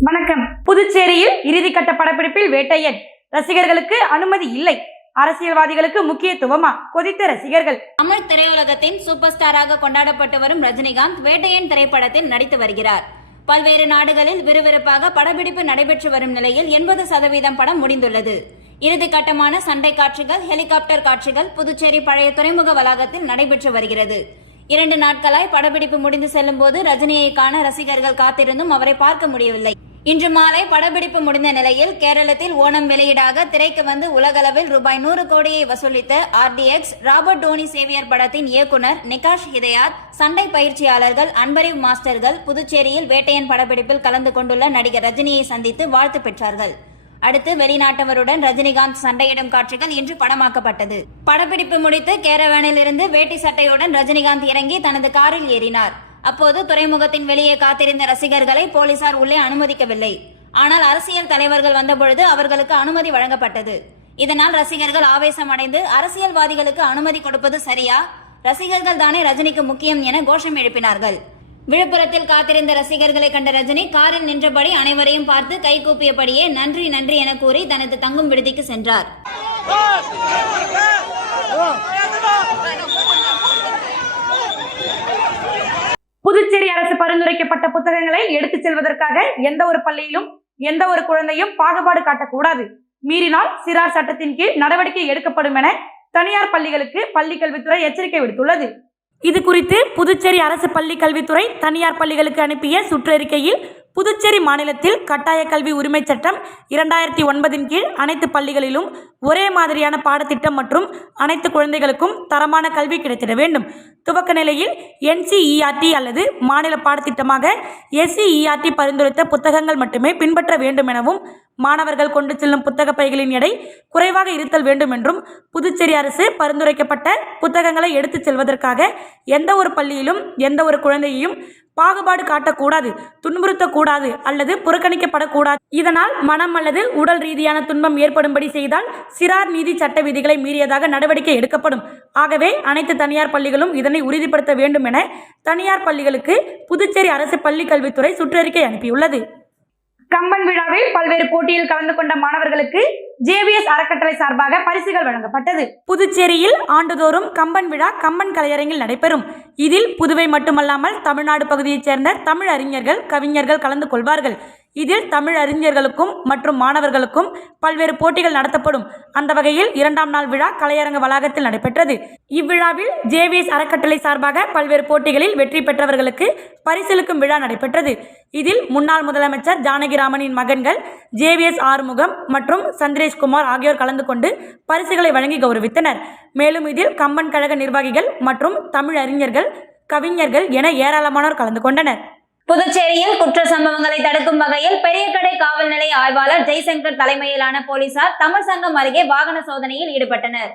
வணக்கம். புதுச்சேரியில் இறுதிக்கட்ட படப்பிடிப்பில் வேட்டையன். ரசிகர்களுக்கு அனுமதி இல்லை. அரசியல்வாதிகளுக்கு முக்கியத்துவமா? கொதித்த ரசிகர்கள். தமிழ் திரையுலகத்தின் சூப்பர் ஸ்டாராக கொண்டாடப்பட்டு வரும் ரஜினிகாந்த் வேட்டையன் திரைப்படத்தில் நடித்து வருகிறார். பல்வேறு நாடுகளில் விறுவிறுப்பாக படப்பிடிப்பு நடைபெற்று வரும் நிலையில் எண்பது சதவீதம் படம் முடிந்துள்ளது. இறுதி கட்டமான சண்டை காட்சிகள் ஹெலிகாப்டர் காட்சிகள் புதுச்சேரி பழைய துறைமுக வளாகத்தில் நடைபெற்று வருகிறது. இரண்டு நாட்களாய் படப்பிடிப்பு முடிந்து செல்லும் போது ரஜினியை காண ரசிகர்கள் காத்திருந்தும் அவரை பார்க்க முடியவில்லை. இன்று மாலை படப்பிடிப்பு முடிந்த நிலையில் கேரளத்தில் ஓணம் வெளியீடாக திரைக்கு வந்து உலகளவில் ரூபாய் நூறு கோடியை வசூலித்த ஆர்டிஎக்ஸ் ராபர்ட் டோனி சேவியர் படத்தின் இயக்குனர் நிகாஷ் ஹிதயாத் சண்டை பயிற்சியாளர்கள் அன்பரிவ் மாஸ்டர்கள் புதுச்சேரியில் வேட்டையன் படப்பிடிப்பில் கலந்து கொண்டுள்ள நடிகர் ரஜினியை சந்தித்து வாழ்த்து பெற்றார்கள். அடுத்து வெளிநாட்டவருடன் ரஜினிகாந்த் சண்டையிடும் காட்சிகள் இன்று படமாக்கப்பட்டது. படப்பிடிப்பு முடித்து கேரவேனில் இருந்து வேட்டி சட்டையுடன் ரஜினிகாந்த் இறங்கி தனது காரில் ஏறினார். அப்போது துறைமுகத்தின் வெளியே காத்திருந்த ரசிகர்களை போலீசார் உள்ளே அனுமதிக்கவில்லை ஆனால் அரசியல் தலைவர்கள் வந்தபொழுது அவர்களுக்கு அனுமதி வழங்கப்பட்டது இதனால் ரசிகர்கள் ஆவேசம் அடைந்து அரசியல்வாதிகளுக்கு அனுமதி கொடுப்பது சரியா ரசிகர்கள் தானே ரஜினிக்கு முக்கியம் என கோஷம் எழுப்பினார்கள் விழுப்புரத்தில் காத்திருந்த ரசிகர்களை கண்ட ரஜினி காரில் நின்றபடி அனைவரையும் பார்த்து கைகூப்பியபடியே நன்றி நன்றி என கூறி தனது தங்கும் விடுதிக்கு சென்றார் புதுச்சேரி அரசு பரிந்துரைக்கப்பட்ட புத்தகங்களை எடுத்துச் செல்வதற்காக எந்த ஒரு பள்ளியிலும் எந்த ஒரு குழந்தையும் பாகுபாடு காட்டக்கூடாது. மீறினால் சிறார் சட்டத்தின் கீழ் நடவடிக்கை எடுக்கப்படும் என தனியார் பள்ளிகளுக்கு பள்ளி கல்வித்துறை எச்சரிக்கை விடுத்துள்ளது. இது குறித்து புதுச்சேரி அரசு பள்ளி கல்வித்துறை தனியார் பள்ளிகளுக்கு அனுப்பிய சுற்றறிக்கையில் புதுச்சேரி மாநிலத்தில் கட்டாய கல்வி உரிமைச் சட்டம் இரண்டாயிரத்தி ஒன்பதின் கீழ் அனைத்து பள்ளிகளிலும் ஒரே மாதிரியான பாடத்திட்டம் மற்றும் அனைத்து குழந்தைகளுக்கும் தரமான கல்வி கிடைத்திட வேண்டும். துவக்க நிலையில் என்சிஇஆர்டி அல்லது மாநில பாடத்திட்டமாக எஸ்சிஇஆர்டி பரிந்துரைத்த புத்தகங்கள் மட்டுமே பின்பற்ற வேண்டும் எனவும் மாணவர்கள் கொண்டு செல்லும் புத்தக பைகளின் எடை குறைவாக இருத்தல் வேண்டும் என்றும் புதுச்சேரி அரசு பரிந்துரைக்கப்பட்ட புத்தகங்களை எடுத்துச் செல்வதற்காக எந்த ஒரு பள்ளியிலும் எந்த ஒரு குழந்தையையும் பாகுபாடு காட்டக்கூடாது துன்புறுத்தக்கூடாது அல்லது புறக்கணிக்கப்படக்கூடாது. இதனால் மனம் அல்லது உடல் ரீதியான துன்பம் ஏற்படும்படி செய்தால் சிறார் நீதி சட்ட விதிகளை மீறியதாக நடவடிக்கை எடுக்கப்படும். ஆகவே அனைத்து தனியார் பள்ளிகளும் இதனை உறுதிப்படுத்த வேண்டும் என தனியார் பள்ளிகளுக்கு புதுச்சேரி அரசு பள்ளிக் கல்வித்துறை சுற்றறிக்கை அனுப்பியுள்ளது. கம்பன் விழாவில் பல்வேறு போட்டியில் கலந்து கொண்ட மாணவர்களுக்கு ஜேவிஎஸ் அறக்கட்டளை சார்பாக பரிசுகள் வழங்கப்பட்டது. புதுச்சேரியில் ஆண்டுதோறும் கம்பன் விழா கம்பன் கலையரங்கில் நடைபெறும். இதில் புதுவை மட்டுமல்லாமல் தமிழ்நாடு பகுதியைச் சேர்ந்த தமிழ் அறிஞர்கள் கவிஞர்கள் கலந்து கொள்வார்கள். இதில் தமிழ் அறிஞர்களுக்கும் மற்றும் மாணவர்களுக்கும் பல்வேறு போட்டிகள் நடத்தப்படும். அந்த வகையில் இரண்டாம் நாள் விழா கலையரங்க வளாகத்தில் நடைபெற்றது. இவ்விழாவில் ஜேவிஎஸ் அறக்கட்டளை சார்பாக பல்வேறு போட்டிகளில் வெற்றி பெற்றவர்களுக்கு பரிசளிக்கும் விழா நடைபெற்றது. இதில் முன்னாள் முதலமைச்சர் ஜானகிராமனின் மகன்கள் ஜேவிஎஸ் ஆறுமுகம் மற்றும் சந்திரேஷ்குமார் ஆகியோர் கலந்து கொண்டு பரிசுகளை வழங்கி கௌரவித்தனர். மேலும் இதில் கம்பன் கழக நிர்வாகிகள் மற்றும் தமிழ் அறிஞர்கள் கவிஞர்கள் என ஏராளமானோர் கலந்து கொண்டனர். புதுச்சேரியில் குற்ற சம்பவங்களை தடுக்கும் வகையில் பெரியகடை காவல் நிலைய ஆய்வாளர் ஜெய்சங்கர் தலைமையிலான போலீசார் தமிழ் சங்கம் அருகே வாகன சோதனையில் ஈடுபட்டனர்.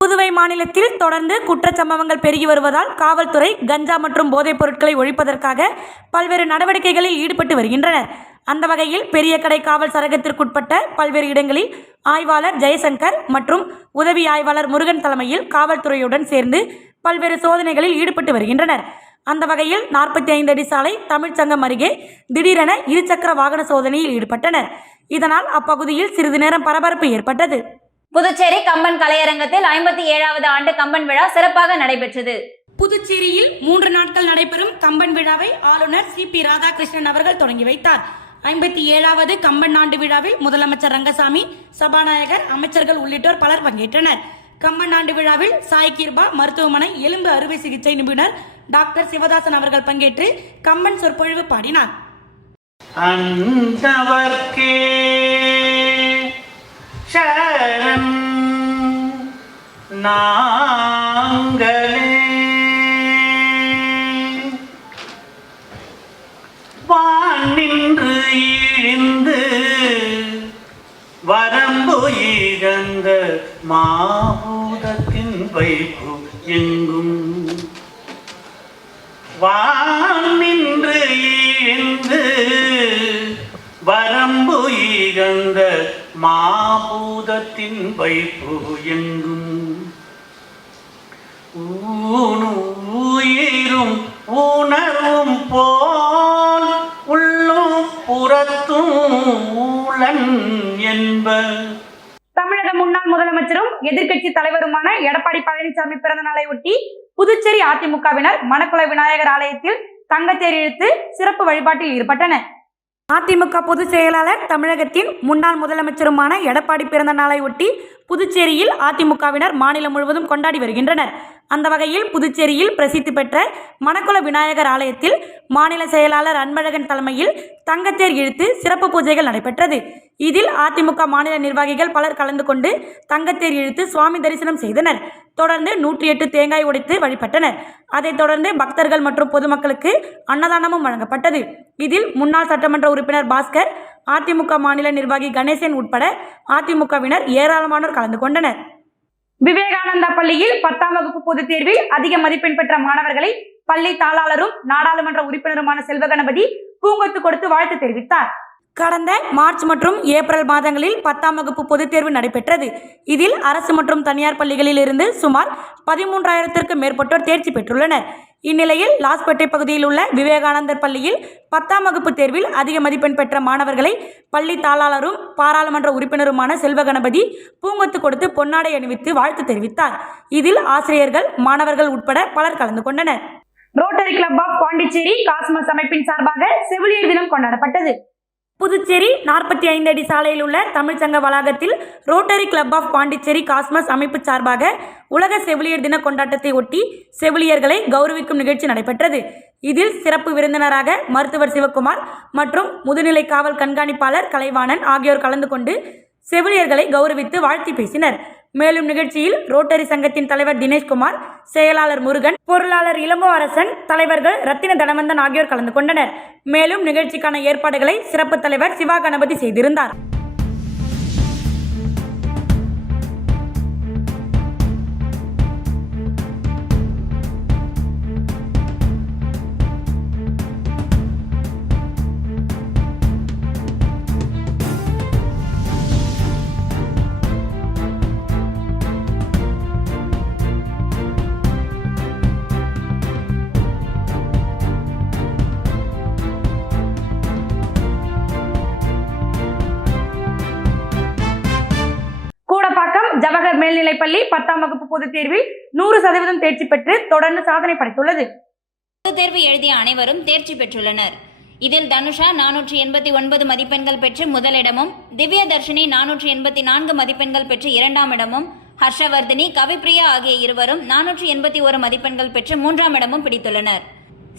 புதுவை மாநிலத்தில் தொடர்ந்து குற்றச்சம்பவங்கள் பெருகி வருவதால் காவல்துறை கஞ்சா மற்றும் போதைப் பொருட்களை ஒழிப்பதற்காக பல்வேறு நடவடிக்கைகளில் ஈடுபட்டு வருகின்றனர். அந்த வகையில் பெரிய கடை காவல் சரகத்திற்குட்பட்ட பல்வேறு இடங்களில் ஆய்வாளர் ஜெயசங்கர் மற்றும் உதவி ஆய்வாளர் முருகன் தலைமையில் காவல்துறையுடன் சேர்ந்து பல்வேறு சோதனைகளில் ஈடுபட்டு வருகின்றனர். அந்த வகையில் நாற்பத்தி ஐந்து அடி சாலை தமிழ்ச்சங்கம் அருகே திடீரென இருசக்கர வாகன சோதனையில் ஈடுபட்டனர். இதனால் அப்பகுதியில் சிறிது நேரம் பரபரப்பு ஏற்பட்டது. புதுச்சேரி கம்பன் கலையரங்கத்தில் ஐம்பத்தி ஏழாவது ஆண்டு கம்பன் விழா சிறப்பாக நடைபெற்றது. புதுச்சேரியில் மூன்று நாட்கள் நடைபெறும் கம்பன் விழாவை ஆளுநர் சி பி ராதாகிருஷ்ணன் அவர்கள் தொடங்கி வைத்தார். ஐம்பத்தி ஏழாவது கம்பன் ஆண்டு விழாவில் முதலமைச்சர் ரங்கசாமி சபாநாயகர் அமைச்சர்கள் உள்ளிட்டோர் பலர் பங்கேற்றனர். கம்பன் ஆண்டு விழாவில் சாய் கிருபா மருத்துவமனை எலும்பு அறுவை சிகிச்சை நிபுணர் டாக்டர் சிவதாசன் அவர்கள் பங்கேற்று கம்பன் சொற்பொழிவு பாடினார். அந்தவர்க்கே சரண் நாங்களே. வானின்று இழிந்து வரம்பு இழந்த மாபூதத்தின் வைப்பு எங்கும். வானின்று இழிந்து வரம்பு ஈகந்த மாபூதத்தின் வைப்பு எங்கும். ஊனும் உயிரும் உணர்வும் போல் உள்ளும் புறத்தும் ஊழன் என்ப. தமிழக முன்னாள் முதலமைச்சரும் எதிர்க்கட்சி தலைவருமான எடப்பாடி பழனிசாமி பிறந்த நாளை ஒட்டி புதுச்சேரி அதிமுகவினர் மணக்குள விநாயகர் ஆலயத்தில் தங்கத்தேர் இழுத்து சிறப்பு வழிபாட்டில் ஈடுபட்டனர் அதிமுக பொதுச் செயலாளர் தமிழகத்தின் முன்னாள் முதலமைச்சருமான எடப்பாடி பிறந்த நாளை ஒட்டி புதுச்சேரியில் அதிமுகவினர் மாநிலம் முழுவதும் கொண்டாடி வருகின்றனர். அந்த வகையில் புதுச்சேரியில் பிரசித்தி பெற்ற மணக்குள விநாயகர் ஆலயத்தில் மாநில செயலாளர் அன்பழகன் தலைமையில் தங்கத்தேர் இழுத்து சிறப்பு பூஜைகள் நடைபெற்றது. இதில் அதிமுக மாநில நிர்வாகிகள் பலர் கலந்து கொண்டு தங்கத்தேர் இழுத்து சுவாமி தரிசனம் செய்தனர். தொடர்ந்து நூற்றி எட்டு தேங்காய் உடைத்து வழிபட்டனர். அதைத் தொடர்ந்து பக்தர்கள் மற்றும் பொதுமக்களுக்கு அன்னதானமும் வழங்கப்பட்டது. இதில் முன்னாள் சட்டமன்ற உறுப்பினர் பாஸ்கர் அதிமுக மாநில நிர்வாகி கணேசன் உட்பட அதிமுகவினர் ஏராளமானோர் கலந்து கொண்டனர். விவேகானந்தா பள்ளியில் பத்தாம் வகுப்பு பொதுத் தேர்வில் அதிக மதிப்பெண் பெற்ற மாணவர்களை பள்ளி தாளாளரும் நாடாளுமன்ற உறுப்பினருமான செல்வகணபதி பூங்கொத்து கொடுத்து வாழ்த்து தெரிவித்தார். கடந்த மார்ச் மற்றும் ஏப்ரல் மாதங்களில் பத்தாம் வகுப்பு பொதுத் தேர்வு நடைபெற்றது. இதில் அரசு மற்றும் தனியார் பள்ளிகளில் இருந்து சுமார் பதிமூன்றாயிரத்திற்கும் மேற்பட்டோர் தேர்ச்சி பெற்றுள்ளனர். இந்நிலையில் லாஸ்பேட்டை பகுதியில் உள்ள விவேகானந்தர் பள்ளியில் பத்தாம் வகுப்பு தேர்வில் அதிக மதிப்பெண் பெற்ற மாணவர்களை பள்ளி தாளாளரும் பாராளுமன்ற உறுப்பினருமான செல்வகணபதி பூங்கொத்து கொடுத்து பொன்னாடை அணிவித்து வாழ்த்து தெரிவித்தார். இதில் ஆசிரியர்கள் மாணவர்கள் உட்பட பலர் கலந்து கொண்டனர். Rotary Club of Pondicherry Cosmos அமைப்பின் சார்பாக செவிலியர் தினம் கொண்டாடப்பட்டது. புதுச்சேரி நாற்பத்தி ஐந்து அடி சாலையில் உள்ள தமிழ்ச்சங்க வளாகத்தில் Rotary Club of Pondicherry Cosmos அமைப்பு சார்பாக உலக செவிலியர் தின கொண்டாட்டத்தை ஒட்டி செவிலியர்களை கௌரவிக்கும் நிகழ்ச்சி நடைபெற்றது. இதில் சிறப்பு விருந்தினராக மருத்துவர் சிவக்குமார் மற்றும் முதுநிலை காவல் கண்காணிப்பாளர் கலைவாணன் ஆகியோர் கலந்து கொண்டு செவிலியர்களை கௌரவித்து வாழ்த்தி பேசினர். மேலும் நிகழ்ச்சியில் ரோட்டரி சங்கத்தின் தலைவர் தினேஷ்குமார் செயலாளர் முருகன் பொருளாளர் இளங்கோ அரசன் தலைவர்கள் ரத்தின தனவந்தன் ஆகியோர் கலந்து கொண்டனர். மேலும் நிகழ்ச்சிக்கான ஏற்பாடுகளை சிறப்பு தலைவர் சிவா கணபதி செய்திருந்தார். மேல்நிலைப்பள்ளி பத்தாம் வகுப்பு பொதுத் தேர்வில் நூறு சதவீதம் தேர்ச்சி பெற்று தொடர்ந்து சாதனை படைத்துள்ளது. பொதுத் தேர்வு எழுதிய அனைவரும் தேர்ச்சி பெற்றுள்ளனர். இதில் தனுஷா நானூற்றி எண்பத்தி ஒன்பது மதிப்பெண்கள் பெற்று முதலிடமும் திவ்ய தர்ஷினி நானூற்றி எண்பத்தி நான்கு மதிப்பெண்கள் பெற்று இரண்டாம் இடமும் ஹர்ஷவர்தினி கவிப்ரியா ஆகிய இருவரும் நானூற்றி எண்பத்தி ஒரு மதிப்பெண்கள் பெற்று மூன்றாம் இடமும் பிடித்துள்ளனர்.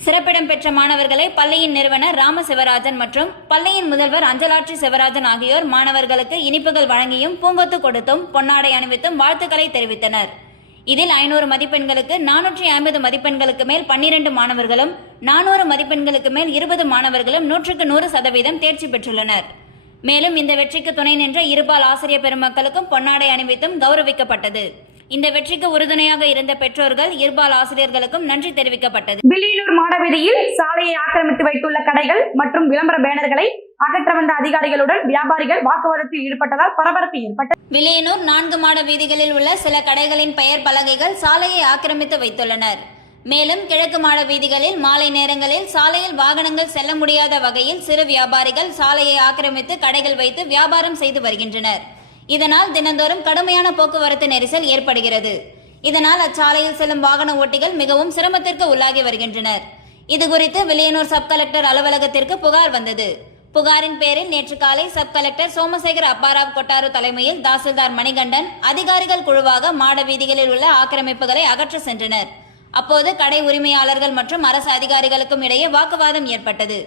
சிறப்பிடம் பெற்ற மாணவர்களை பள்ளியின் நிறுவனர் ராம சிவராஜன் மற்றும் பள்ளியின் முதல்வர் அஞ்சலாட்சி சிவராஜன் ஆகியோர் மாணவர்களுக்கு இனிப்புகள் வழங்கியும் பூங்கொத்து கொடுத்தும் பொன்னாடை அணிவித்தும் வாழ்த்துக்களை தெரிவித்தனர். இதில் ஐநூறு மதிப்பெண்களுக்கு நானூற்றி ஐம்பது மதிப்பெண்களுக்கு மேல் பன்னிரண்டு மாணவர்களும் நானூறு மதிப்பெண்களுக்கு மேல் இருபது மாணவர்களும் நூற்றுக்கு நூறு சதவீதம் தேர்ச்சி பெற்றுள்ளனர். மேலும் இந்த வெற்றிக்கு துணை நின்ற இருபால் ஆசிரியர் பெருமக்களுக்கும் பொன்னாடை அணிவித்தும் கௌரவிக்கப்பட்டது. இந்த வெற்றிக்கு உறுதுணையாக இருந்த பெற்றோர்கள் இருபால் ஆசிரியர்களுக்கும் நன்றி தெரிவிக்கப்பட்டது. வில்லியனூர் மாடவீதியில் சாலையை ஆக்கிரமித்து வைத்துள்ள கடைகள் மற்றும் விளம்பர பேனர்களை அகற்ற வந்த அதிகாரிகளுடன் வியாபாரிகள் வாக்குவாதத்தில் ஈடுபட்டதால் பரபரப்பு ஏற்பட்டது. வில்லியனூர் நான்கு மாட வீதிகளில் உள்ள சில கடைகளின் பெயர் பலகைகள் சாலையை ஆக்கிரமித்து வைத்துள்ளனர். மேலும் கிழக்கு மாட வீதிகளில் மாலை நேரங்களில் சாலையில் வாகனங்கள் செல்ல முடியாத வகையில் சிறு வியாபாரிகள் சாலையை ஆக்கிரமித்து கடைகள் வைத்து வியாபாரம் செய்து வருகின்றனர். இதனால் தினந்தோறும் கடுமையான போக்குவரத்து நெரிசல் ஏற்படுகிறது. இதனால் அச்சாலையில் செல்லும் வாகன ஓட்டிகள் மிகவும் சிரமத்திற்கு உள்ளாகி வருகின்றனர். இது குறித்து வில்லியனூர் சப் கலெக்டர் அலுவலகத்திற்கு புகார் வந்தது. புகாரின் பேரில் நேற்று காலை சப் கலெக்டர் சோமசேகர் அப்பாராவ் கொட்டாரு தலைமையில் தாசில்தார் மணிகண்டன் அதிகாரிகள் குழுவாக மாட வீதிகளில் உள்ள ஆக்கிரமிப்புகளை அகற்ற சென்றனர். அப்போது கடை உரிமையாளர்கள் மற்றும் அரசு அதிகாரிகளுக்கும் இடையே வாக்குவாதம் ஏற்பட்டது.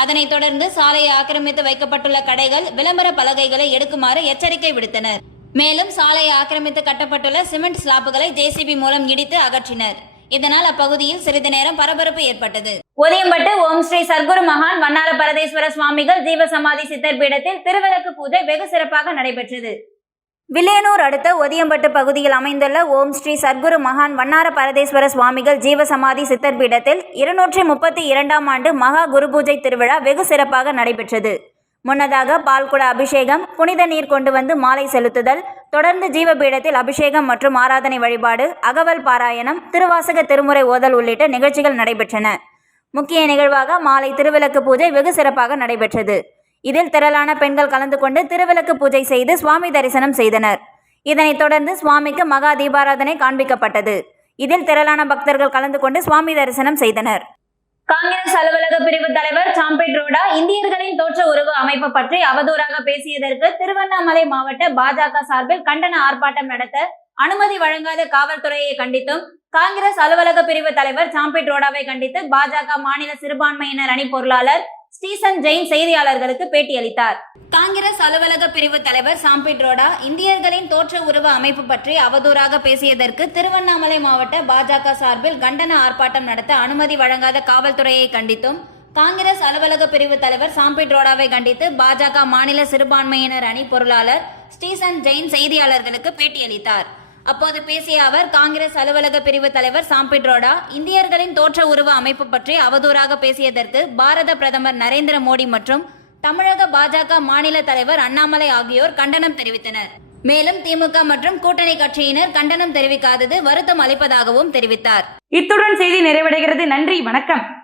அதனைத் தொடர்ந்து சாலையை ஆக்கிரமித்து வைக்கப்பட்டுள்ள கடைகள் விளம்பர பலகைகளை எடுக்குமாறு எச்சரிக்கை விடுத்தனர். மேலும் சாலையை ஆக்கிரமித்து கட்டப்பட்டுள்ள சிமெண்ட் ஸ்லாப்புகளை ஜேசிபி மூலம் இடித்து அகற்றினர். இதனால் அப்பகுதியில் சிறிது நேரம் பரபரப்பு ஏற்பட்டது. ஒதியம்பட்டு ஓம் ஸ்ரீ சர்க்குரு மகான் வண்ணார பரதேஸ்வர சுவாமிகள் ஜீவசமாதி சித்தர் பீடத்தில் திருவிளக்கு பூஜை வெகு சிறப்பாக நடைபெற்றது. வில்லியனூர் அடுத்த ஒதியம்பட்டு பகுதியில் அமைந்துள்ள ஓம் ஸ்ரீ சர்க்குரு மகான் வண்ணார பரதேஸ்வர சுவாமிகள் ஜீவசமாதி சித்தர் பீடத்தில் இருநூற்றி முப்பத்தி இரண்டாம் ஆண்டு மகா குரு பூஜை திருவிழா வெகு சிறப்பாக நடைபெற்றது. முன்னதாக பால்குட அபிஷேகம் புனித நீர் கொண்டு வந்து மாலை செலுத்துதல் தொடர்ந்து ஜீவபீடத்தில் அபிஷேகம் மற்றும் ஆராதனை வழிபாடு அகவல் பாராயணம் திருவாசக திருமுறை ஓதல் உள்ளிட்ட நிகழ்ச்சிகள் நடைபெற்றன. முக்கிய நிகழ்வாக மாலை திருவிளக்கு பூஜை வெகு சிறப்பாக நடைபெற்றது. இதில் திரளான பெண்கள் கலந்து கொண்டு திருவிளக்கு பூஜை செய்து சுவாமி தரிசனம் செய்தனர். இதனைத் தொடர்ந்து சுவாமிக்கு மகா தீபாராதனை காண்பிக்கப்பட்டது. இதில் திரளான பக்தர்கள் கலந்து கொண்டு சுவாமி தரிசனம் செய்தனர். காங்கிரஸ் அலுவலக பிரிவு தலைவர் சாம்பேட் ரோடா இந்தியர்களின் தோற்ற உறவு அமைப்பு பற்றி அவதூறாக பேசியதற்கு திருவண்ணாமலை மாவட்ட பாஜக சார்பில் கண்டன ஆர்ப்பாட்டம் நடத்த அனுமதி வழங்காத காவல்துறையை கண்டித்தும் காங்கிரஸ் அலுவலக பிரிவு தலைவர் சாம்பேட் ரோடாவை கண்டித்து பாஜக மாநில சிறுபான்மையினர் அணி பொருளாளர் ஸ்டீசன் ஜெயின் செய்தியாளர்களுக்கு பேட்டியளித்தார். காங்கிரஸ் அலுவலக பிரிவு தலைவர் சாம்பிட்ரோடா இந்தியர்களின் தோற்ற உருவ அமைப்பு பற்றி அவதூறாக பேசியதற்கு திருவண்ணாமலை மாவட்ட பாஜக சார்பில் கண்டன ஆர்ப்பாட்டம் நடத்த அனுமதி வழங்காத காவல்துறையை கண்டித்தும் காங்கிரஸ் அலுவலக பிரிவு தலைவர் சாம்பிட்ரோடாவை கண்டித்து பாஜக மாநில சிறுபான்மையினர் அணி பொருளாளர் ஸ்டீசன் ஜெயின் செய்தியாளர்களுக்கு பேட்டியளித்தார். அப்போது பேசிய அவர் காங்கிரஸ் அலுவலக பிரிவு தலைவர் சாம்பிட்ரோடா இந்தியர்களின் தோற்ற உருவ அமைப்பு பற்றி அவதூறாக பேசியதற்கு பாரத பிரதமர் நரேந்திர மோடி மற்றும் தமிழக பாஜக மாநில தலைவர் அண்ணாமலை ஆகியோர் கண்டனம் தெரிவித்தனர். மேலும் திமுக மற்றும் கூட்டணி கட்சியினர் கண்டனம் தெரிவிக்காதது வருத்தம் அளிப்பதாகவும் தெரிவித்தார். இத்துடன் செய்தி நிறைவடைகிறது. நன்றி. வணக்கம்.